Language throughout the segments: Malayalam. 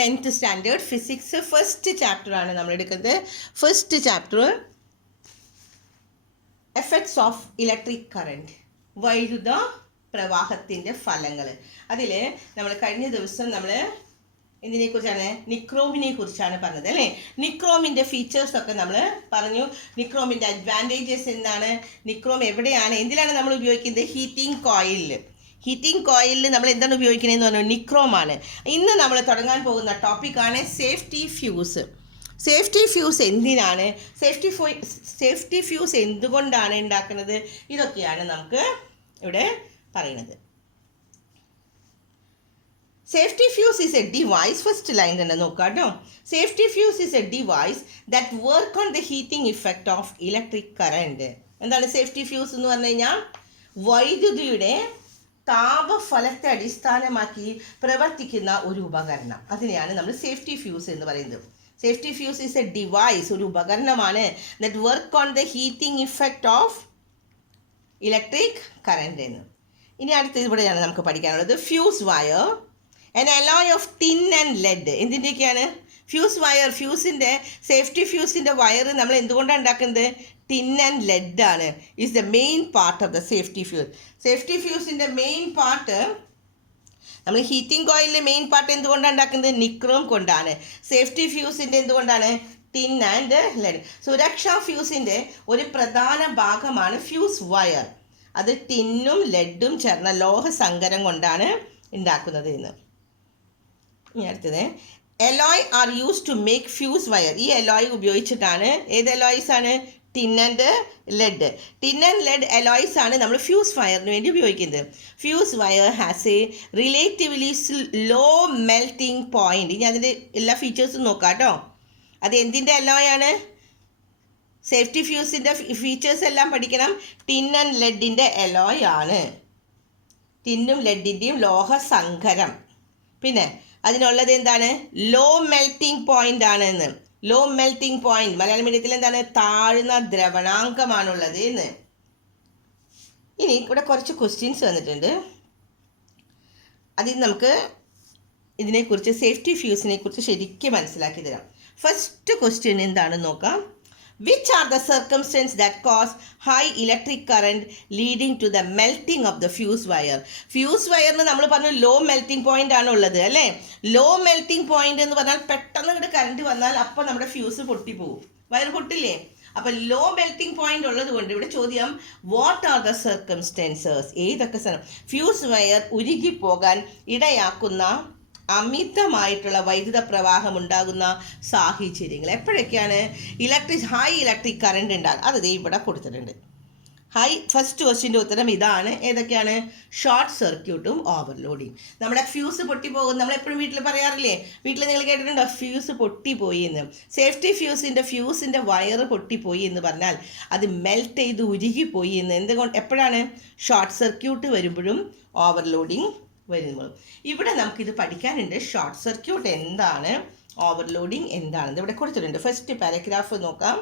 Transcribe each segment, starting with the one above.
10th standard physics first chapter ആണ് നമ്മൾ എടുക്കുന്നത്. First chapter effects of electric current, വൈദ്യുത പ്രവാഹത്തിൻ്റെ ഫലങ്ങൾ. അതിൽ നമ്മൾ കഴിഞ്ഞ ദിവസം നമ്മൾ എന്തിനെക്കുറിച്ചാണ്, നിക്രോമിനെ കുറിച്ചാണ് പറഞ്ഞത് അല്ലേ. നിക്രോമിൻ്റെ ഫീച്ചേഴ്സ് ഒക്കെ നമ്മൾ പറഞ്ഞു. നിക്രോമിൻ്റെ അഡ്വാൻറ്റേജസ് എന്താണ്, നിക്രോം എവിടെയാണ്, എന്തിലാണ് നമ്മൾ ഉപയോഗിക്കുന്നത്, ഹീറ്റിംഗ് കോയിലിൽ നമ്മൾ എന്താണ് ഉപയോഗിക്കുന്നതെന്ന് പറഞ്ഞു, നിക്രോമാണ്. ഇന്ന് നമ്മൾ തുടങ്ങാൻ പോകുന്ന ടോപ്പിക്കാണ് സേഫ്റ്റി ഫ്യൂസ്. സേഫ്റ്റി ഫ്യൂസ് എന്തിനാണ്, സേഫ്റ്റി ഫ്യൂസ് എന്തുകൊണ്ടാണ് ഉണ്ടാക്കുന്നത്, ഇതൊക്കെയാണ് നമുക്ക് ഇവിടെ പറയുന്നത്. Safety fuse is a device, first line തന്നെ നോക്കാം കേട്ടോ. Safety fuse is a device that work on the heating effect of electric current. എന്താണ് സേഫ്റ്റി ഫ്യൂസ് എന്ന് പറഞ്ഞു കഴിഞ്ഞാൽ, വൈദ്യുതിയുടെ താപഫലത്തെ അടിസ്ഥാനമാക്കി പ്രവർത്തിക്കുന്ന ഒരു ഉപകരണം. അതിനെയാണ് നമ്മൾ സേഫ്റ്റി ഫ്യൂസ് എന്ന് പറയുന്നത്. Safety fuse is a device, ഒരു ഉപകരണമാണ്, that work on the heating effect of electric current എന്ന്. ഇനി അടുത്ത ഇവിടെയാണ് നമുക്ക് പഠിക്കാനുള്ളത്. Fuse wire, an alloy of tin and lead. എന്തിൻ്റെയൊക്കെയാണ് ഫ്യൂസ് വയർ, ഫ്യൂസിൻ്റെ സേഫ്റ്റി ഫ്യൂസിൻ്റെ വയർ നമ്മൾ എന്തുകൊണ്ടാണ് ഉണ്ടാക്കുന്നത്, ടിൻ ആൻഡ് ലെഡ് ആണ്. Is the main part of the safety fuse. Safety ഫ്യൂസിൻ്റെ മെയിൻ പാർട്ട്, നമ്മൾ ഹീറ്റിംഗ് കോയിലിൻ്റെ മെയിൻ പാർട്ട് എന്തുകൊണ്ടാണ് ഉണ്ടാക്കുന്നത്, നിക്രോം കൊണ്ടാണ്. സേഫ്റ്റി ഫ്യൂസിൻ്റെ എന്തുകൊണ്ടാണ്, ടിൻ ആൻഡ് ലെഡ്. സുരക്ഷാ ഫ്യൂസിൻ്റെ ഒരു പ്രധാന ഭാഗമാണ് ഫ്യൂസ് വയർ. അത് ടിന്നും ലെഡും ചേർന്ന ലോഹസങ്കരം കൊണ്ടാണ് ഉണ്ടാക്കുന്നത് എന്ന്. ഇനി അടുത്തത്, alloy are use to make fuse wire. ഈ എലോയ് ഉപയോഗിച്ചിട്ടാണ്, ഏത് എലോയ്സ് ആണ്, tin and lead. Tin and lead alloys ആണ് നമ്മൾ ഫ്യൂസ് വയറിന് വേണ്ടി ഉപയോഗിക്കുന്നത്. Fuse wire has a relatively low melting point. ഇനി അതിൻ്റെ എല്ലാ ഫീച്ചേഴ്സും നോക്കാം കേട്ടോ. അത് എന്തിൻ്റെ എലോയ് ആണ്, സേഫ്റ്റി ഫ്യൂസിൻ്റെ ഫീച്ചേഴ്സ് എല്ലാം പഠിക്കണം. ടിൻ ആൻഡ് ലെഡിൻ്റെ എലോയ് ആണ്, ടിന്നും ലെഡിൻ്റെയും ലോഹസങ്കരം. പിന്നെ അതിനുള്ളത് എന്താണ്, ലോ മെൽറ്റിംഗ് പോയിന്റ് ആണെന്ന്. ലോ മെൽറ്റിംഗ് പോയിന്റ് മലയാളം മീഡിയത്തിൽ എന്താണ്, താഴ്ന്ന ദ്രവണാങ്കമാണുള്ളത് എന്ന്. ഇനി ഇവിടെ കുറച്ച് ക്വസ്റ്റ്യൻസ് വന്നിട്ടുണ്ട്. അതിൽ നമുക്ക് ഇതിനെക്കുറിച്ച്, സേഫ്റ്റി ഫ്യൂസിനെ കുറിച്ച് ശരിക്കും മനസ്സിലാക്കി തരാം. ഫസ്റ്റ് ക്വസ്റ്റ്യൻ എന്താണെന്ന് നോക്കാം. Which are the circumstances that cause high electric current leading to the melting of the fuse wire? Fuse വയറിന് നമ്മൾ പറഞ്ഞു ലോ മെൽറ്റിംഗ് പോയിന്റ് ആണ് ഉള്ളത് അല്ലേ. ലോ മെൽറ്റിംഗ് പോയിന്റ് എന്ന് പറഞ്ഞാൽ പെട്ടെന്ന് ഇവിടെ കറണ്ട് വന്നാൽ അപ്പോൾ നമ്മുടെ ഫ്യൂസ് പൊട്ടിപ്പോവും, വയർ പൊട്ടില്ലേ. അപ്പോൾ ലോ മെൽറ്റിംഗ് പോയിന്റ് ഉള്ളത് കൊണ്ട് ഇവിടെ ചോദ്യം, വാട്ട് ആർ ദ സർക്കംസ്റ്റൻസസ്, ഏതൊക്കെ ഫ്യൂസ് വയർ ഉരുകിപ്പോകാൻ ഇടയാക്കുന്ന അമിതമായിട്ടുള്ള വൈദ്യുത പ്രവാഹം ഉണ്ടാകുന്ന സാഹചര്യങ്ങൾ എപ്പോഴൊക്കെയാണ് ഹൈ ഇലക്ട്രിക് കറണ്ട് ഉണ്ടാകും. അത് ഇവിടെ കൊടുത്തിട്ടുണ്ട്. ഫസ്റ്റ് ക്വസ്റ്റ്യൻ്റെ ഉത്തരം ഇതാണ്. ഏതൊക്കെയാണ്, ഷോർട്ട് സർക്യൂട്ടും ഓവർലോഡിങ്. നമ്മുടെ ഫ്യൂസ് പൊട്ടിപ്പോകും, നമ്മളെപ്പോഴും വീട്ടിൽ പറയാറില്ലേ, വീട്ടിൽ നിങ്ങൾ കേട്ടിട്ടുണ്ടോ, ഫ്യൂസ് പൊട്ടിപ്പോയി എന്ന്. സേഫ്റ്റി ഫ്യൂസിൻ്റെ വയർ പൊട്ടിപ്പോയി എന്ന് പറഞ്ഞാൽ അത് മെൽറ്റ് ചെയ്ത് ഉരുകിപ്പോയി എന്ന്. എന്തുകൊണ്ട്, എപ്പോഴാണ്, ഷോർട്ട് സർക്യൂട്ട് വരുമ്പോഴും ഓവർലോഡിങ് വരുമ്പോൾ. ഇവിടെ നമുക്കിത് പഠിക്കാനുണ്ട്, ഷോർട്ട് സർക്യൂട്ട് എന്താണ്, ഓവർലോഡിങ് എന്താണെന്ന് ഇവിടെ കൊടുത്തിട്ടുണ്ട്. ഫസ്റ്റ് പാരഗ്രാഫ് നോക്കാം.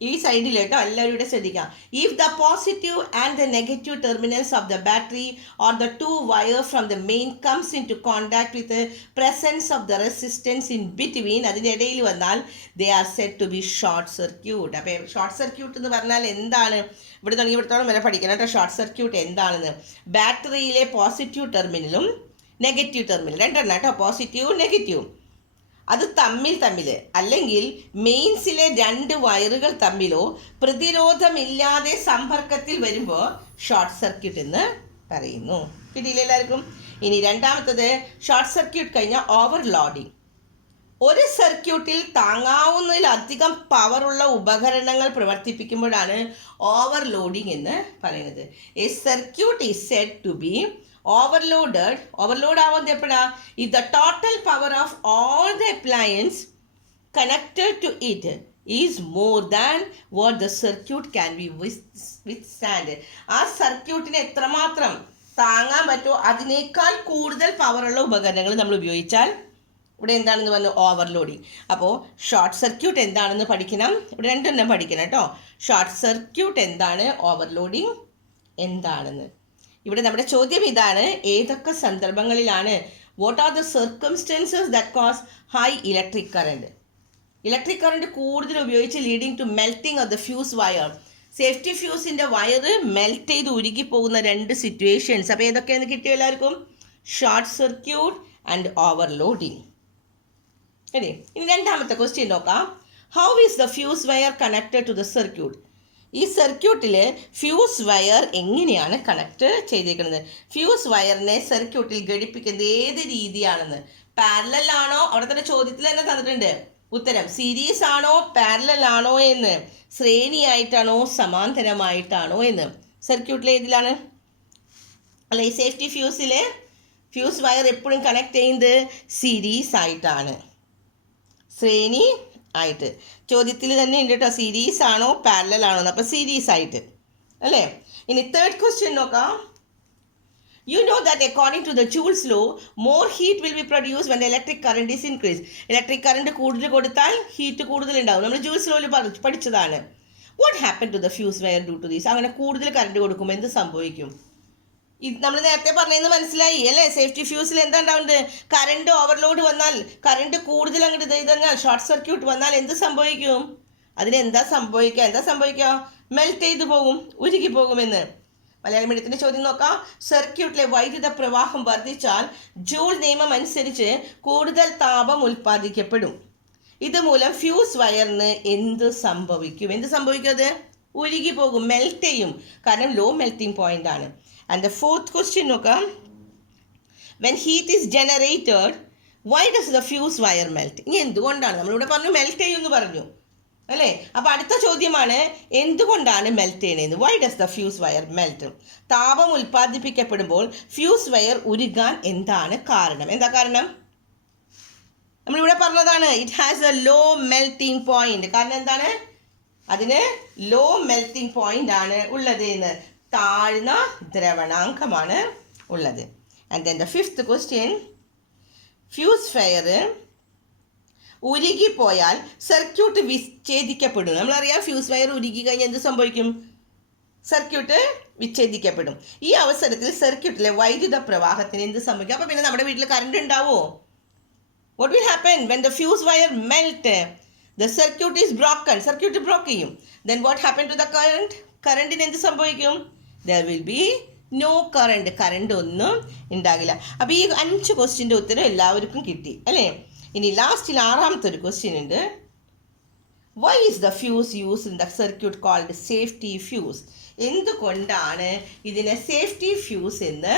ഈ സൈഡിൽ കേട്ടോ, എല്ലാവരും ഇവിടെ ശ്രദ്ധിക്കാം. If the positive and the negative terminals of the battery or the two wire from the main comes into contact with presence of the resistance in between, അതിൻ്റെ ഇടയിൽ വന്നാൽ they are said to be short circuit. അപ്പോൾ ഷോർട്ട് സർക്യൂട്ട് എന്ന് പറഞ്ഞാൽ എന്താണ്, ഇവിടെ തുടങ്ങി ഇവിടത്തോളം വരെ പഠിക്കണം കേട്ടോ. ഷോർട്ട് സർക്യൂട്ട് എന്താണെന്ന്, ബാറ്ററിയിലെ പോസിറ്റീവ് ടെർമിനലും നെഗറ്റീവ് ടെർമിനൽ രണ്ടെണ്ണം കേട്ടോ, പോസിറ്റീവും നെഗറ്റീവും, അത് തമ്മിൽ അല്ലെങ്കിൽ മെയിൻസിലെ രണ്ട് വയറുകൾ തമ്മിലോ പ്രതിരോധമില്ലാതെ സമ്പർക്കത്തിൽ വരുമ്പോൾ ഷോർട്ട് സർക്യൂട്ട് എന്ന് പറയുന്നു. കിട്ടിയില്ല എല്ലാവർക്കും. ഇനി രണ്ടാമത്തത്, ഷോർട്ട് സർക്യൂട്ട് കഴിഞ്ഞാൽ ഓവർലോഡിങ്. ഒരു സർക്യൂട്ടിൽ താങ്ങാവുന്നതിലധികം പവറുള്ള ഉപകരണങ്ങൾ പ്രവർത്തിപ്പിക്കുമ്പോഴാണ് ഓവർലോഡിങ് എന്ന് പറയുന്നത്. A circuit is said to be overload ആവുന്നത് എപ്പോഴാ, if the total power of all the appliance connected to it is more than what the circuit can be withstand. ആ സർക്യൂട്ടിന് എത്രമാത്രം താങ്ങാൻ പറ്റുമോ അതിനേക്കാൾ കൂടുതൽ പവറുള്ള ഉപകരണങ്ങൾ നമ്മൾ ഉപയോഗിച്ചാൽ ഇവിടെ എന്താണെന്ന് പറഞ്ഞു, ഓവർലോഡിങ്. അപ്പോൾ ഷോർട്ട് സർക്യൂട്ട് എന്താണെന്ന് പഠിക്കണം, ഇവിടെ രണ്ടെണ്ണം പഠിക്കണം കേട്ടോ. ഷോർട്ട് സർക്യൂട്ട് എന്താണ്, ഓവർലോഡിങ് എന്താണെന്ന്. ഇവിടെ നമ്മുടെ ചോദ്യം ഇതാണ്, ഏതൊക്കെ സന്ദർഭങ്ങളിലാണ് what are the circumstances that cause high electric current? Electric current കൂടുതൽ ഉപയോഗിച്ച് leading to melting of the fuse wire. Safety ഫ്യൂസിൻ്റെ വയറ് മെൽറ്റ് ചെയ്ത് ഉരുകി പോകുന്ന 2 സിറ്റുവേഷൻസ്. അപ്പോൾ ഏതൊക്കെയാണ് കിട്ടിയ എല്ലാവർക്കും? Short circuit and overloading. അല്ലേ? ഇനി രണ്ടാമത്തെ ക്വസ്റ്റ്യൻ നോക്കാം. How is the fuse wire connected to the circuit? ഈ സർക്യൂട്ടിൽ ഫ്യൂസ് വയർ എങ്ങനെയാണ് കണക്ട് ചെയ്തേക്കുന്നത്? ഫ്യൂസ് വയറിനെ സർക്യൂട്ടിൽ ഘടിപ്പിക്കുന്നത് ഏത് രീതിയാണെന്ന്. പാരലൽ ആണോ? അവിടെ തന്നെ ചോദ്യത്തിൽ തന്നെ തന്നിട്ടുണ്ട് ഉത്തരം. സീരീസ് ആണോ പാരലൽ ആണോ എന്ന്, ശ്രേണിയായിട്ടാണോ സമാന്തരമായിട്ടാണോ എന്ന്. സർക്യൂട്ടിൽ ഏതിലാണ്? അല്ല, ഈ സേഫ്റ്റി ഫ്യൂസിലെ ഫ്യൂസ് വയർ എപ്പോഴും കണക്ട് ചെയ്യുന്നത് സീരീസ് ആയിട്ടാണ്, ശ്രേണി ആയിട്ട്. ചോദ്യത്തിൽ തന്നെ ഉണ്ട് കേട്ടോ, സീരീസ് ആണോ പാരലൽ ആണോ എന്ന്. അപ്പോൾ സീരീസ് ആയിട്ട് അല്ലേ. ഇനി തേർഡ് ക്വസ്റ്റ്യൻ നോക്കാം. You know that according to the Joule's law, more heat will be produced when the electric current is increased. Electric current കൂടുതൽ കൊടുത്താൽ ഹീറ്റ് കൂടുതൽ ഉണ്ടാവും. നമ്മൾ ജൂൾസ് ലോയിൽ പഠിച്ചതാണ്. What happened to the fuse wire due to this? അങ്ങനെ കൂടുതൽ കറണ്ട് കൊടുക്കുമ്പോൾ എന്ത് സംഭവിക്കും? ഇത് നമ്മൾ നേരത്തെ പറഞ്ഞതെന്ന് മനസ്സിലായി അല്ലേ? സേഫ്റ്റി ഫ്യൂസിൽ എന്താ ഉണ്ടാവുന്നത്? കറണ്ട് ഓവർലോഡ് വന്നാൽ, കറണ്ട് കൂടുതൽ അങ്ങോട്ട് ചെയ്താൽ, ഷോർട്ട് സർക്യൂട്ട് വന്നാൽ എന്ത് സംഭവിക്കും? അതിനെന്താ സംഭവിക്കുക? മെൽറ്റ് ചെയ്തു പോകും, ഉരുകി പോകുമെന്ന്. മലയാളം മീഡിയത്തിൻ്റെ ചോദ്യം നോക്കാം. സർക്യൂട്ടിലെ വൈദ്യുത പ്രവാഹം വർദ്ധിച്ചാൽ ജൂൾ നിയമം അനുസരിച്ച് കൂടുതൽ താപം ഉൽപ്പാദിക്കപ്പെടും. ഇതുമൂലം ഫ്യൂസ് വയറിന് എന്ത് സംഭവിക്കും? അത് ഉരുകി പോകും, മെൽറ്റ് ചെയ്യും. കാരണം ലോ മെൽറ്റിംഗ് പോയിന്റ് ആണ്. ആൻഡ് ദ ഫോർത്ത് ക്വസ്റ്റ്യൻ നോക്കാം. When heat is generated, Y does the fuse wire melt? ഇനി എന്തുകൊണ്ടാണ്? നമ്മളിവിടെ പറഞ്ഞു മെൽറ്റ് ചെയ്യുമെന്ന് പറഞ്ഞു അല്ലേ? അപ്പോൾ അടുത്ത ചോദ്യമാണ്, എന്തുകൊണ്ടാണ് മെൽറ്റ് ചെയ്യണതെന്ന്. Why does the fuse wire melt? താപം ഉൽപ്പാദിപ്പിക്കപ്പെടുമ്പോൾ ഫ്യൂസ് വയർ ഉരുകാൻ എന്താണ് കാരണം? എന്താ കാരണം? നമ്മളിവിടെ പറഞ്ഞതാണ്, it has a low melting point. കാരണം എന്താണ്? അതിന് ലോ മെൽറ്റിംഗ് പോയിന്റ് ആണ് ഉള്ളത് എന്ന്, താഴ്ന്ന ദ്രവണാങ്കമാണ് ഉള്ളത്. And then the fifth question, fuse wire ഉരുകിപ്പോയാൽ സർക്യൂട്ട് വിച്ഛേദിക്കപ്പെടും. നമ്മളറിയാം ഫ്യൂസ് വയർ ഉരുകി കഴിഞ്ഞാൽ എന്ത് സംഭവിക്കും? സർക്യൂട്ട് വിച്ഛേദിക്കപ്പെടും. ഈ അവസരത്തിൽ സർക്യൂട്ടിലെ വൈദ്യുത പ്രവാഹത്തിന് എന്ത് സംഭവിക്കും? അപ്പോൾ പിന്നെ നമ്മുടെ വീട്ടിൽ കറണ്ട് ഉണ്ടാവുമോ? What will happen when the fuse wire melt? The circuit is broken. Circuit broke ചെയ്യും. Then what happen to the current? കറണ്ടിന് എന്ത് സംഭവിക്കും? There will be no current. Current ഒന്നും ഉണ്ടാകില്ല. അപ്പോൾ ഈ 5 ക്വസ്റ്റ്യൻ്റെ ഉത്തരം എല്ലാവർക്കും കിട്ടി അല്ലേ? ഇനി ലാസ്റ്റിൽ 6ാമത്തെ ഒരു ക്വസ്റ്റ്യൻ ഉണ്ട്. Why is the fuse use in the circuit called safety fuse? എന്തുകൊണ്ടാണ് ഇതിനെ സേഫ്റ്റി ഫ്യൂസ് എന്ന്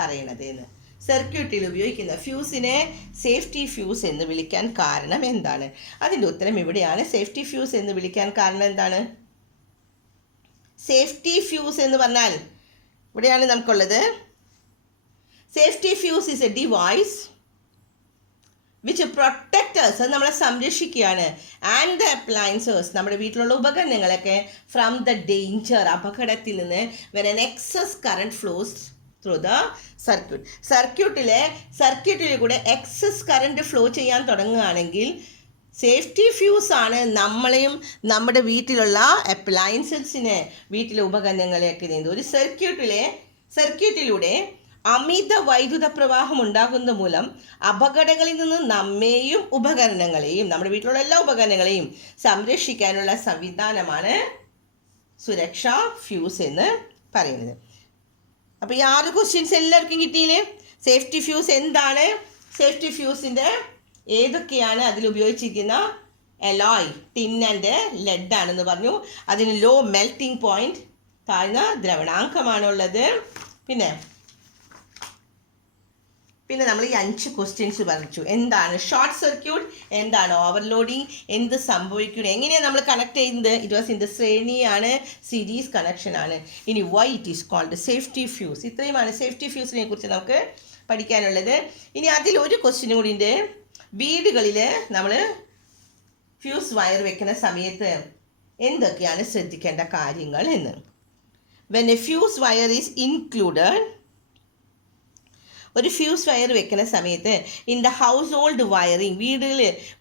പറയണത് എന്ന്? സർക്യൂട്ടിൽ ഉപയോഗിക്കുന്ന ഫ്യൂസിനെ സേഫ്റ്റി ഫ്യൂസ് എന്ന് വിളിക്കാൻ കാരണം എന്താണ്? അതിൻ്റെ ഉത്തരം ഇവിടെയാണ്. സേഫ്റ്റി ഫ്യൂസ് എന്ന് വിളിക്കാൻ കാരണം എന്താണ്? സേഫ്റ്റി ഫ്യൂസ് എന്ന് പറഞ്ഞാൽ ഇവിടെയാണ് നമുക്കുള്ളത്. Safety fuse is a device which protectors, അത് നമ്മളെ സംരക്ഷിക്കുകയാണ്. ആൻഡ് ദ അപ്ലയൻസേഴ്സ്, നമ്മുടെ വീട്ടിലുള്ള ഉപകരണങ്ങളൊക്കെ ഫ്രം ദ ഡേഞ്ചർ, അപകടത്തിൽ നിന്ന്, when an excess current flows through the circuit. സർക്യൂട്ടിൽ കൂടെ എക്സസ് കറണ്ട് ഫ്ലോ ചെയ്യാൻ തുടങ്ങുകയാണെങ്കിൽ സേഫ്റ്റി ഫ്യൂസ് ആണ് നമ്മളെയും നമ്മുടെ വീട്ടിലുള്ള അപ്ലയൻസസിനെ, വീട്ടിലെ ഉപകരണങ്ങളെയൊക്കെ നീന്തും. ഒരു സർക്യൂട്ടിലൂടെ അമിത വൈദ്യുത പ്രവാഹം ഉണ്ടാകുന്ന മൂലം അപകടങ്ങളിൽ നിന്ന് നമ്മെയും ഉപകരണങ്ങളെയും, നമ്മുടെ വീട്ടിലുള്ള എല്ലാ ഉപകരണങ്ങളെയും സംരക്ഷിക്കാനുള്ള സംവിധാനമാണ് സുരക്ഷാ ഫ്യൂസ് എന്ന് പറയുന്നത്. അപ്പോൾ ഈ 6 ക്വസ്റ്റ്യൻസ് എല്ലാവർക്കും കിട്ടിയില്ലേ? സേഫ്റ്റി ഫ്യൂസ് എന്താണ്? സേഫ്റ്റി ഫ്യൂസിൻ്റെ ഏതൊക്കെയാണ് അതിൽ ഉപയോഗിച്ചിരിക്കുന്ന അലോയ്, ടിൻ ആൻഡ് ലെഡ് ആണെന്ന് പറഞ്ഞു. അതിന് ലോ മെൽറ്റിംഗ് പോയിന്റ്, താഴ്ന്ന ദ്രവണാങ്കമാണുള്ളത്. പിന്നെ നമ്മൾ ഈ 5 ക്വസ്റ്റ്യൻസ് പഠിച്ചു. എന്താണ് ഷോർട്ട് സർക്യൂട്ട്, എന്താണ് ഓവർലോഡിങ്, എന്ത് സംഭവിക്കുന്നു, എങ്ങനെയാണ് നമ്മൾ കണക്ട് ചെയ്യുന്നത്? ഇറ്റ് വാസ് ഇൻ ദ ശ്രേണിയാണ്, സീരീസ് കണക്ഷൻ ആണ്. ഇനി why it is called safety fuse. ഇത്രയുമാണ് സേഫ്റ്റി ഫ്യൂസിനെ കുറിച്ച് നമുക്ക് പഠിക്കാനുള്ളത്. ഇനി അതിലൊരു ക്വസ്റ്റ്യനും കൂടി ഉണ്ട്. വീടുകളിൽ നമ്മൾ ഫ്യൂസ് വയർ വെക്കുന്ന സമയത്ത് എന്തൊക്കെയാണ് ശ്രദ്ധിക്കേണ്ട കാര്യങ്ങൾ എന്ന്. When A fuse wire is included, ഒരു ഫ്യൂസ് വയർ വെക്കുന്ന സമയത്ത് in the house hold wiring,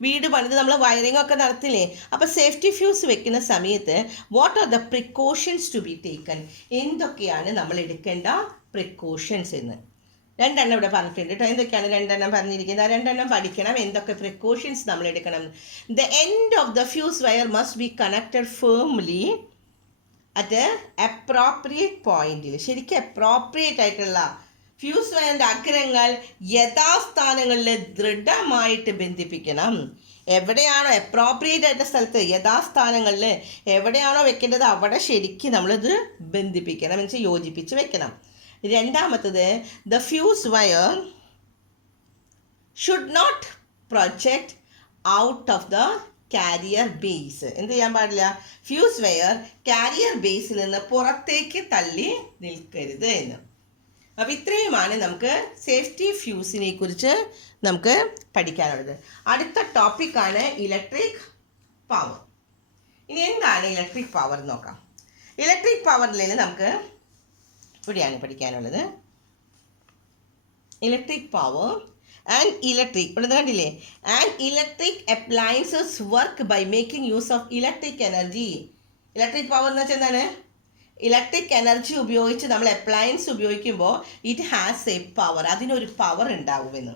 വീട് പണിത് നമ്മൾ വയറിംഗ് ഒക്കെ നടത്തില്ലേ? അപ്പോൾ സേഫ്റ്റി ഫ്യൂസ് വെക്കുന്ന സമയത്ത് what are the precautions to be taken? എന്തൊക്കെയാണ് നമ്മൾ എടുക്കേണ്ട പ്രിക്കോഷൻസ് എന്ന്. രണ്ടെണ്ണം ഇവിടെ പറഞ്ഞിട്ടുണ്ട് കേട്ടോ. എന്തൊക്കെയാണ് രണ്ടെണ്ണം പറഞ്ഞിരിക്കുന്നത്? ആ രണ്ടെണ്ണം പഠിക്കണം. എന്തൊക്കെ പ്രിക്കോഷൻസ് നമ്മൾ എടുക്കണം. The end of the fuse wire must be connected firmly at appropriate പോയിന്റിൽ. ശരിക്കും അപ്രോപ്രിയേറ്റ് ആയിട്ടുള്ള ഫ്യൂസ് വയറിൻ്റെ അഗ്രങ്ങൾ യഥാസ്ഥാനങ്ങളിൽ ദൃഢമായിട്ട് ബന്ധിപ്പിക്കണം. എവിടെയാണോ അപ്രോപ്രിയേറ്റ് ആയിട്ട് സ്ഥലത്ത് യഥാസ്ഥാനങ്ങളിൽ എവിടെയാണോ വെക്കേണ്ടത് അവിടെ ശരിക്കും നമ്മളിത് ബന്ധിപ്പിക്കണം, എന്നുവെച്ചാൽ യോജിപ്പിച്ച് വെക്കണം. രണ്ടാമത്തത്, the fuse wire should not project out of the carrier base. എന്ത് ചെയ്യാൻ പാടില്ല? ഫ്യൂസ് വയർ കാരിയർ ബേസിൽ നിന്ന് പുറത്തേക്ക് തള്ളി നിൽക്കരുത് എന്ന്. അപ്പോൾ ഇത്രയുമാണ് നമുക്ക് സേഫ്റ്റി ഫ്യൂസിനെ കുറിച്ച് നമുക്ക് പഠിക്കാനുള്ളത്. അടുത്ത ടോപ്പിക്കാണ് ഇലക്ട്രിക് പവർ. ഇനി എന്താണ് ഇലക്ട്രിക് പവർ നോക്കാം. ഇലക്ട്രിക് പവറിൽ നമുക്ക് ഇവിടെയാണ് പഠിക്കാനുള്ളത്. ഇലക്ട്രിക് പവർ ആൻഡ് ഇലക്ട്രിക് ഇവിടെ കണ്ടില്ലേ? And electric appliances work by making use of electric energy. Electric power എന്ന് വെച്ചാൽ എന്താണ്? ഇലക്ട്രിക് എനർജി ഉപയോഗിച്ച് നമ്മൾ അപ്ലയൻസ് ഉപയോഗിക്കുമ്പോൾ ഇറ്റ് ഹാസ് എ പവർ, അതിനൊരു പവർ ഉണ്ടാവുമെന്ന്.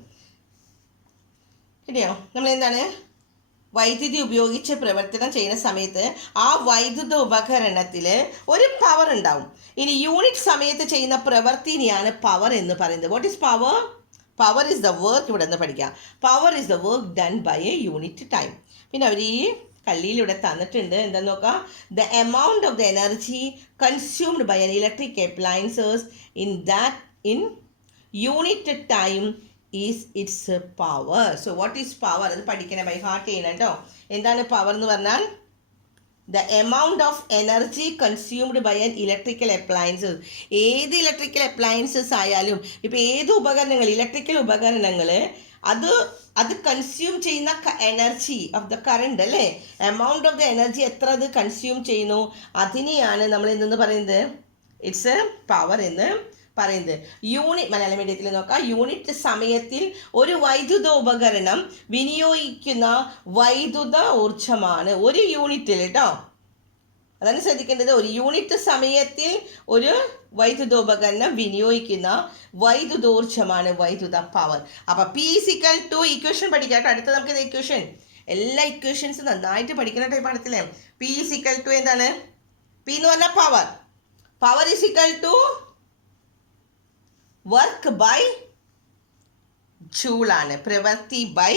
ശരിയോ? നമ്മൾ എന്താണ് വൈദ്യുതി ഉപയോഗിച്ച് പ്രവർത്തനം ചെയ്യുന്ന സമയത്ത് ആ വൈദ്യുത ഉപകരണത്തിൽ ഒരു പവർ ഉണ്ടാവും. ഇനി യൂണിറ്റ് സമയത്ത് ചെയ്യുന്ന പ്രവൃത്തിനെയാണ് പവർ എന്ന് പറയുന്നത്. What is power? Power is the work. ഇവിടെ നിന്ന് പഠിക്കാം. Power is the work done by a unit time. പിന്നെ അവർ ഈ കള്ളിയിലൂടെ തന്നിട്ടുണ്ട്. എന്താന്ന് നോക്കാം. The amount of the energy consumed by an electric appliances in unit time is its power. So what is power? അത് പഠിക്കണം, ബൈ ഹാർട്ട് ചെയ്യണം കേട്ടോ. എന്താണ് പവർ എന്ന് പറഞ്ഞാൽ? The amount of energy consumed by an electrical appliances. ഏത് ഇലക്ട്രിക്കൽ അപ്ലയൻസസ് ആയാലും, ഇപ്പോൾ ഏത് ഉപകരണങ്ങൾ, ഇലക്ട്രിക്കൽ ഉപകരണങ്ങൾ, അത് കൺസ്യൂം ചെയ്യുന്ന എനർജി ഓഫ് ദ കറണ്ട് അല്ലേ, എമൗണ്ട് ഓഫ് ദ എനർജി എത്ര അത് കൺസ്യൂം ചെയ്യുന്നു അതിനെയാണ് നമ്മൾ എന്തെന്ന് പറയുന്നത്? ഇറ്റ്സ് എ പവർ എന്ന് പറയുന്നത്. മലയാളം മീഡിയത്തിൽ നോക്കാം. യൂണിറ്റ് സമയത്തിൽ ഒരു വൈദ്യുത ഉപകരണം വിനിയോഗിക്കുന്ന വൈദ്യുത ഊർജമാണ്. ഒരു യൂണിറ്റിൽ കേട്ടോ, അതാണ് ശ്രദ്ധിക്കേണ്ടത്. ഒരു യൂണിറ്റ് സമയത്തിൽ ഒരു വൈദ്യുതോപകരണം വിനിയോഗിക്കുന്ന വൈദ്യുതോർജ്ജമാണ് വൈദ്യുത പവർ. അപ്പോൾ പി ഈക്വൽ ടു ഇക്വേഷൻ പഠിക്കാം കേട്ടോ. അടുത്ത നമുക്ക് ഇക്വേഷൻ, എല്ലാ ഇക്വേഷൻസും നന്നായിട്ട് പഠിക്കുന്ന ടൈപ്പ് ആണല്ലേ. പി ഈക്വൽ ടു എന്താണ്? പി എന്ന് പറഞ്ഞാൽ power. Power is equal to work by ജൂളാണ്, പ്രവൃത്തി ബൈ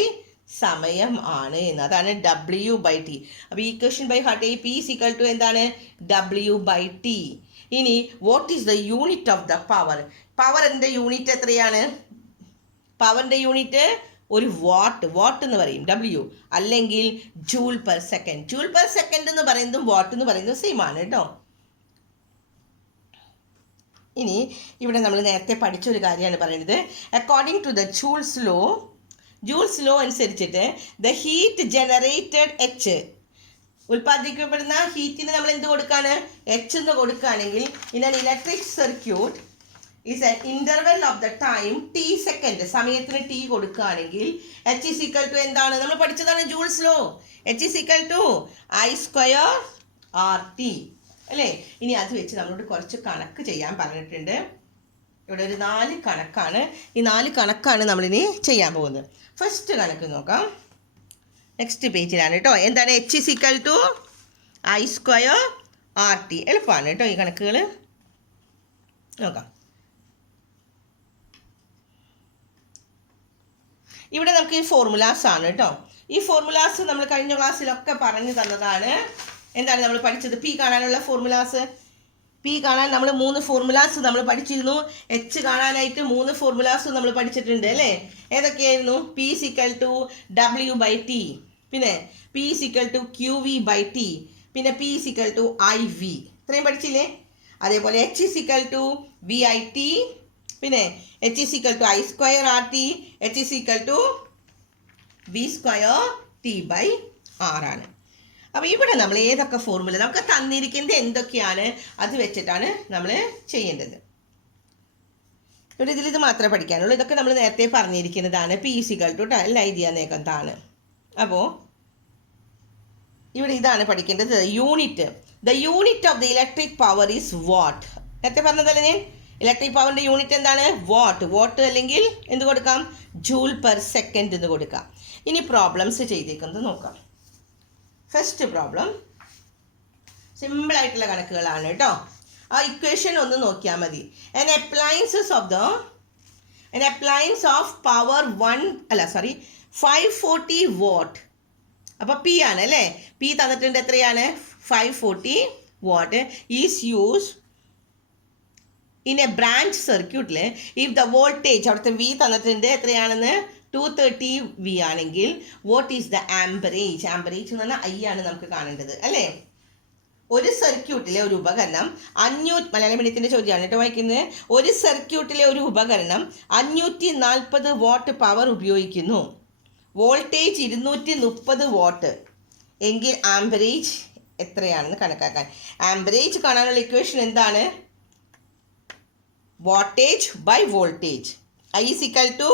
സമയം ആണ് എന്ന്. അതാണ് W/T. അപ്പോൾ equation by heart P equal to എന്താണ്? W/T. ഇനി what is the unit of the power? പവറിൻ്റെ യൂണിറ്റ് എത്രയാണ്? പവറിൻ്റെ യൂണിറ്റ് ഒരു വാട്ട് എന്ന് പറയും, W, അല്ലെങ്കിൽ joule per second. Joule per second എന്ന് പറയുന്നതും വാട്ട് എന്ന് പറയുന്നതും സെയിം ആണ് കേട്ടോ. ഇനി ഇവിടെ നമ്മൾ നേരത്തെ പഠിച്ചൊരു കാര്യമാണ് പറയുന്നത്. According to the Joule's law അനുസരിച്ചിട്ട് ദ ഹീറ്റ് ജനറേറ്റഡ് H, ഉൽപ്പാദിപ്പിക്കപ്പെടുന്ന ഹീറ്റിന് നമ്മൾ എന്ത് കൊടുക്കാണ്? H എന്ന് കൊടുക്കുകയാണെങ്കിൽ in an electric circuit is an interval of the time T second, സമയത്തിന് T കൊടുക്കുകയാണെങ്കിൽ H ഈസ് ഈക്വൽ ടു എന്താണ്? നമ്മൾ പഠിച്ചതാണ് Joule's law. H is equal to I² RT അല്ലേ. ഇനി അത് വെച്ച് നമ്മളോട് കുറച്ച് കണക്ക് ചെയ്യാൻ പറഞ്ഞിട്ടുണ്ട്. ഇവിടെ ഒരു 4 കണക്കാണ്. ഈ 4 കണക്കാണ് നമ്മളിനി ചെയ്യാൻ പോകുന്നത്. ഫസ്റ്റ് കണക്ക് നോക്കാം, നെക്സ്റ്റ് പേജിലാണ് കേട്ടോ. എന്താണ്? H is equal to I² RT. എളുപ്പമാണ് കേട്ടോ ഈ കണക്കുകൾ. നോക്കാം. ഇവിടെ നമുക്ക് ഈ ഫോർമുലാസ് ആണ് കേട്ടോ. ഈ ഫോർമുലാസ് നമ്മൾ കഴിഞ്ഞ ക്ലാസ്സിലൊക്കെ പറഞ്ഞു തന്നതാണ്. എന്താണ് നമ്മൾ പഠിച്ചത്? പി കാണാനുള്ള ഫോർമുലാസ്. പി കാണാൻ നമ്മൾ 3 ഫോർമുലാസ് നമ്മൾ പഠിച്ചിരുന്നു. H കാണാനായിട്ട് 3 ഫോർമുലാസ് നമ്മൾ പഠിച്ചിട്ടുണ്ട് അല്ലേ. ഏതൊക്കെയായിരുന്നു? P is equal to W/T, പിന്നെ P is equal to QV/T, പിന്നെ P is equal to IV. ഇത്രയും പഠിച്ചില്ലേ? അതേപോലെ H is equal to VIT, പിന്നെ H is equal to I² RT, H is equal to V²T/R ആണ്. അപ്പോൾ ഇവിടെ നമ്മൾ ഏതൊക്കെ ഫോർമുല നമുക്ക് തന്നിരിക്കുന്നത് എന്തൊക്കെയാണ് അത് വെച്ചിട്ടാണ് നമ്മൾ ചെയ്യേണ്ടത്. ഇവിടെ ഇത് മാത്രമേ പഠിക്കാനുള്ളൂ. ഇതൊക്കെ നമ്മൾ നേരത്തെ പറഞ്ഞിരിക്കുന്നതാണ്. P ഈസ് ഈക്വൽ ടു എല്ലാ ഐതിയാനേക്കത്താണ്. അപ്പോൾ ഇവിടെ ഇതാണ് പഠിക്കേണ്ടത്. Unit, the unit of the electric power is what. നേരത്തെ പറഞ്ഞതല്ലേ ഞാൻ, ഇലക്ട്രിക് പവറിൻ്റെ യൂണിറ്റ് എന്താണ്? വാട്ട് അല്ലെങ്കിൽ എന്ത് കൊടുക്കാം? ജൂൾ പെർ സെക്കൻഡ് എന്ന് കൊടുക്കാം. ഇനി പ്രോബ്ലംസ് ചെയ്തേക്കുന്നത് നോക്കാം. ഫസ്റ്റ് പ്രോബ്ലം സിമ്പിളായിട്ടുള്ള കണക്കുകളാണ് കേട്ടോ. ആ ഇക്വേഷൻ ഒന്ന് നോക്കിയാൽ മതി. An appliance of power 540 watt. അപ്പോൾ പി ആണ് അല്ലേ? പി തന്നിട്ടുണ്ട് എത്രയാണ്? 540 watt is use in A branch സർക്യൂട്ടിൽ ഇഫ് ദ വോൾട്ടേജ്, അവിടുത്തെ വി തന്നിട്ടുണ്ട് എത്രയാണെന്ന്? 230 വി ആണെങ്കിൽ വാട്ട് ഈസ് ദ ആംബറേജ്? ആംബറേജ് എന്ന് പറഞ്ഞാൽ ഐ ആണ് നമുക്ക് കാണേണ്ടത് അല്ലേ? ഒരു സർക്യൂട്ടിലെ ഒരു ഉപകരണം 500, മലയാളം മീഡിയത്തിൻ്റെ ചോദ്യമാണ് കേട്ടോ വായിക്കുന്നത്. ഒരു സർക്യൂട്ടിലെ ഒരു ഉപകരണം 540 വാട്ട് പവർ ഉപയോഗിക്കുന്നു. വോൾട്ടേജ് 230 വാട്ട് എങ്കിൽ ആംബറേജ് എത്രയാണെന്ന് കണക്കാക്കാൻ. ആംബറേജ് കാണാനുള്ള ഇക്വേഷൻ എന്താണ്? Wattage by voltage. I is equal to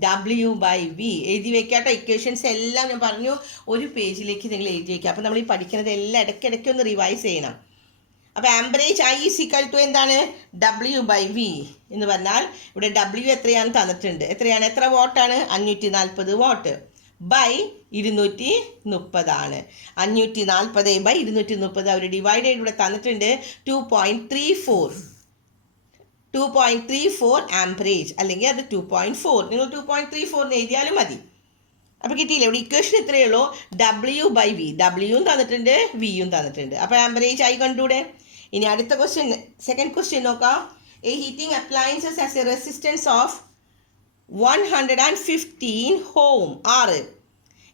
W by V. എഴുതി വെക്കാട്ടോ. ഇക്വേഷൻസ് എല്ലാം ഞാൻ പറഞ്ഞു ഒരു പേജിലേക്ക് നിങ്ങൾ എഴുതി വയ്ക്കുക. അപ്പോൾ നമ്മൾ ഈ പഠിക്കുന്നത് എല്ലാം ഇടയ്ക്കിടയ്ക്ക് ഒന്ന് റിവൈസ് ചെയ്യണം. അപ്പോൾ ആംബറേജ് ഐ ഈസ് ഈക്വൽ ടു എന്താണ്? W ബൈ വി എന്ന് പറഞ്ഞാൽ ഇവിടെ W എത്രയാണ് തന്നിട്ടുണ്ട്. എത്രയാണ്? എത്ര വാട്ടാണ്? 540 വാട്ട് ബൈ 230 ആണ്. 540 ബൈ 230 അവർ ഡിവൈഡ് ചെയ്ത് ഇവിടെ തന്നിട്ടുണ്ട് 2.34 ആംപറേജ്, അല്ലെങ്കിൽ അത് 2.4. നിങ്ങൾ 2.34 എഴുതിയാലും മതി. അപ്പോൾ കിട്ടിയില്ലേ? ഇവിടെ ഇക്വേഷൻ ഇത്രയേ ഉള്ളൂ. W ബൈ വി, ഡബ്ല്യൂയും തന്നിട്ടുണ്ട് വിയും തന്നിട്ടുണ്ട്. അപ്പോൾ ആംപറേജ് ആയി കണ്ടൂടെ. ഇനി അടുത്ത ക്വസ്റ്റ്യൻ, സെക്കൻഡ് ക്വസ്റ്റ്യൻ നോക്കാം. A heating appliances has a resistance of 115 ohm. 6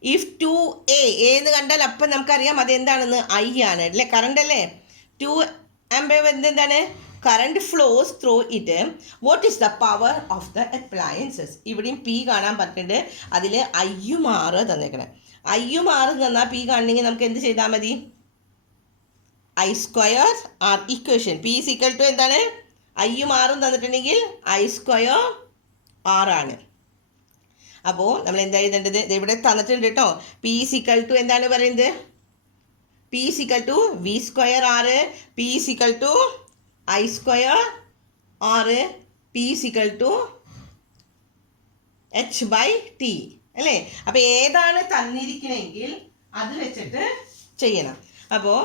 if 2A എന്ന് കണ്ടാൽ അപ്പം നമുക്കറിയാം അതെന്താണെന്ന്. ഐ ആണ് അല്ലേ? കറണ്ട് അല്ലേ? 2 ആംപിയർ എന്താണ്? Current flows through it. What is the power of the appliances? ഇവിടെയും പി കാണാൻ പറ്റുന്നുണ്ട്. അതിൽ ഐയും 6 തന്നേക്കണേ. ഐയും 6 തന്നാൽ പി കാണണമെങ്കിൽ നമുക്ക് എന്ത് ചെയ്താൽ മതി? I square R equation. P is equal to എന്താണ്? ഐയും 6 തന്നിട്ടുണ്ടെങ്കിൽ ഐ സ്ക്വയർ 6 ആണ്. അപ്പോൾ നമ്മൾ എന്താ എഴുതേണ്ടത്? ഇവിടെ തന്നിട്ടുണ്ട് കേട്ടോ. പി ഈസ് ഈക്വൽ ടു എന്താണ് പറയുന്നത്? P is equal to V square 6, P is equal to I square 6, P is equal to H by T അല്ലേ? അപ്പോൾ ഏതാണ് തന്നിരിക്കണമെങ്കിൽ അത് വെച്ചിട്ട് ചെയ്യണം. അപ്പോൾ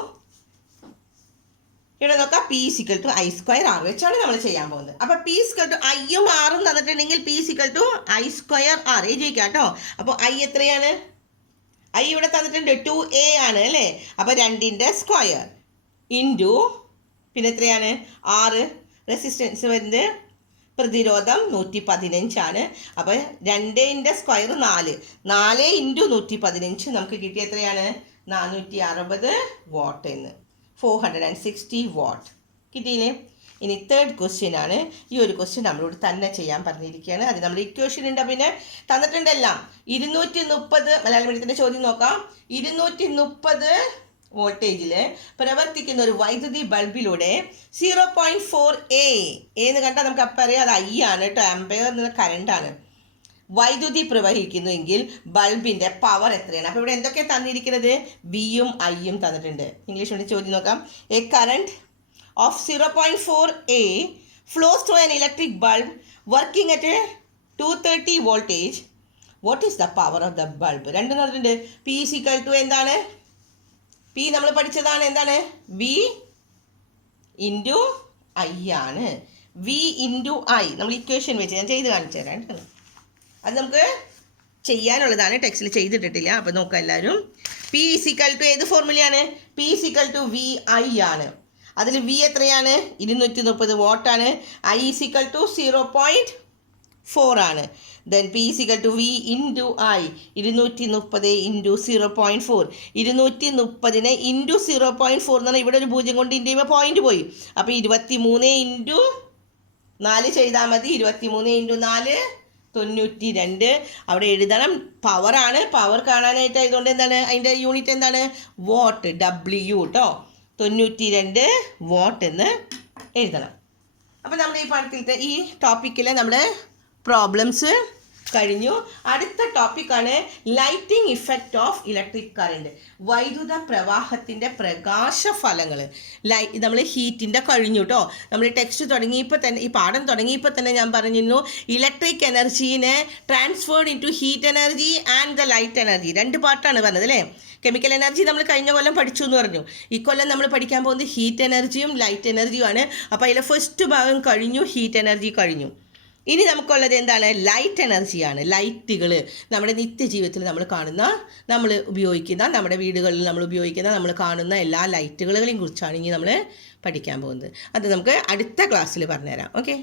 ഇവിടെ നോക്കാം. P is equal to I square 6 വെച്ചാണ് നമ്മൾ ചെയ്യാൻ പോകുന്നത്. അപ്പോൾ പി ഈസ് ഈക്വൽ ടു ഐയും 6ഉം തന്നിട്ടുണ്ടെങ്കിൽ P is equal to I square 6 എഴുതിക്കാം കേട്ടോ. അപ്പോൾ ഐ എത്രയാണ്? ഐ ഇവിടെ തന്നിട്ടുണ്ട് 2A ആണ് അല്ലേ? അപ്പോൾ 2ന്റെ സ്ക്വയർ ഇൻറ്റു പിന്നെ എത്രയാണ്? 6. റെസിസ്റ്റൻസ് വരുന്നത് പ്രതിരോധം 115 ആണ്. അപ്പോൾ 2ന്റെ സ്ക്വയർ 4 ഇൻറ്റു 115 നമുക്ക് കിട്ടിയ എത്രയാണ്? 460 വാട്ട് എന്ന്. 460 വാട്ട് കിട്ടിയില്ലേ? ഇനി തേർഡ് ക്വസ്റ്റ്യൻ ആണ്. ഈ ഒരു ക്വസ്റ്റ്യൻ നമ്മളോട് തന്നെ ചെയ്യാൻ പറഞ്ഞിരിക്കുകയാണ്. അത് നമ്മുടെ ഇക്വേഷൻ ഉണ്ട്. പിന്നെ തന്നിട്ടുണ്ടെല്ലാം 230 മലയാളം മീഡിയത്തിൻ്റെ ചോദ്യം നോക്കാം. 230 വോൾട്ടേജിൽ പ്രവർത്തിക്കുന്ന ഒരു വൈദ്യുതി ബൾബിലൂടെ 0.4A എന്ന് കണ്ടാൽ നമുക്ക് അപ്പം അറിയാം അത് ഐ ആണ് കേട്ടോ. ആംപെയർ എന്ന കറണ്ടാണ്. വൈദ്യുതി പ്രവഹിക്കുന്നുവെങ്കിൽ ബൾബിൻ്റെ പവർ എത്രയാണ്? അപ്പോൾ ഇവിടെ എന്തൊക്കെ തന്നിരിക്കുന്നത്? വിയും ഐയും തന്നിട്ടുണ്ട്. ഇംഗ്ലീഷ് കൊണ്ട് ചോദ്യം നോക്കാം. A current of 0.4A flows through an electric bulb working at a 230 voltage. What is the power of the bulb? രണ്ടും തന്നിട്ടുണ്ട്. P is equal to എന്താണ്? P നമ്മൾ പഠിച്ചതാണ് എന്താണ്? V ഇൻറ്റു ഐ ആണ്. V ഇൻറ്റു ഐ നമ്മൾ ഇക്വേഷൻ വെച്ച് ഞാൻ ചെയ്ത് കാണിച്ചു തരാം. അത് നമുക്ക് ചെയ്യാനുള്ളതാണ്, ടെക്സ്റ്റിൽ ചെയ്തിട്ടിട്ടില്ല. അപ്പോൾ നോക്കാം എല്ലാവരും. P is equal to ഏത് ഫോർമുലയാണ്? P is equal to V I ആണ്. അതിൽ വി എത്രയാണ്? 230 വാട്ടാണ്. ഐ ഈസ് ഈക്വൽ ടു 0.4 ആണ്. Then P is equal to V into I. 230 into 0.4. 230 into 0.4 എന്ന് പറഞ്ഞാൽ ഇവിടെ ഒരു 0 കൊണ്ട് ഇൻറ്റു ചെയ്യുമ്പോൾ പോയിന്റ് പോയി. അപ്പോൾ 23 ഇൻറ്റു 4 ചെയ്താൽ മതി. 23 ഇൻറ്റു 4 92. അവിടെ എഴുതണം. പവറാണ്. പവർ കാണാനായിട്ട് ആയതുകൊണ്ട് എന്താണ് അതിൻ്റെ യൂണിറ്റ് എന്താണ്? വാട്ട്. W കേട്ടോ. 92 വാട്ട് എന്ന് എഴുതണം. അപ്പോൾ നമ്മൾ ഈ പാഠത്തിലത്തെ ഈ ടോപ്പിക്കിൽ നമ്മൾ പ്രോബ്ലംസ് കഴിഞ്ഞു. അടുത്ത ടോപ്പിക്കാണ് lighting effect of electric current. വൈദ്യുത പ്രവാഹത്തിൻ്റെ പ്രകാശഫലങ്ങൾ. നമ്മൾ ഹീറ്റിൻ്റെ കഴിഞ്ഞു കേട്ടോ. നമ്മൾ ടെക്സ്റ്റ് തുടങ്ങിയപ്പോൾ തന്നെ, ഈ പാഠം തുടങ്ങിയപ്പോൾ തന്നെ ഞാൻ പറഞ്ഞിരുന്നു ഇലക്ട്രിക് എനർജീനെ transferred into heat energy and the light energy. 2 പാർട്ടാണ് പറഞ്ഞത് അല്ലേ. കെമിക്കൽ എനർജി നമ്മൾ കഴിഞ്ഞ കൊല്ലം പഠിച്ചു എന്ന് പറഞ്ഞു. ഇക്കൊല്ലം നമ്മൾ പഠിക്കാൻ പോകുന്നത് ഹീറ്റ് എനർജിയും ലൈറ്റ് എനർജിയുമാണ്. അപ്പോൾ അതിലെ ഫസ്റ്റ് ഭാഗം കഴിഞ്ഞു, ഹീറ്റ് എനർജി കഴിഞ്ഞു. ഇനി നമുക്കുള്ളത് എന്താണ്? ലൈറ്റ് എനർജിയാണ്. ലൈറ്റുകൾ നമ്മുടെ നിത്യജീവിതത്തിൽ നമ്മൾ കാണുന്ന, നമ്മൾ ഉപയോഗിക്കുന്ന, നമ്മുടെ വീടുകളിൽ നമ്മൾ ഉപയോഗിക്കുന്ന, നമ്മൾ കാണുന്ന എല്ലാ ലൈറ്റുകളെയും കുറിച്ചാണ് ഇനി നമ്മൾ പഠിക്കാൻ പോകുന്നത്. അത് നമുക്ക് അടുത്ത ക്ലാസ്സിൽ പറഞ്ഞുതരാം. ഓക്കെ.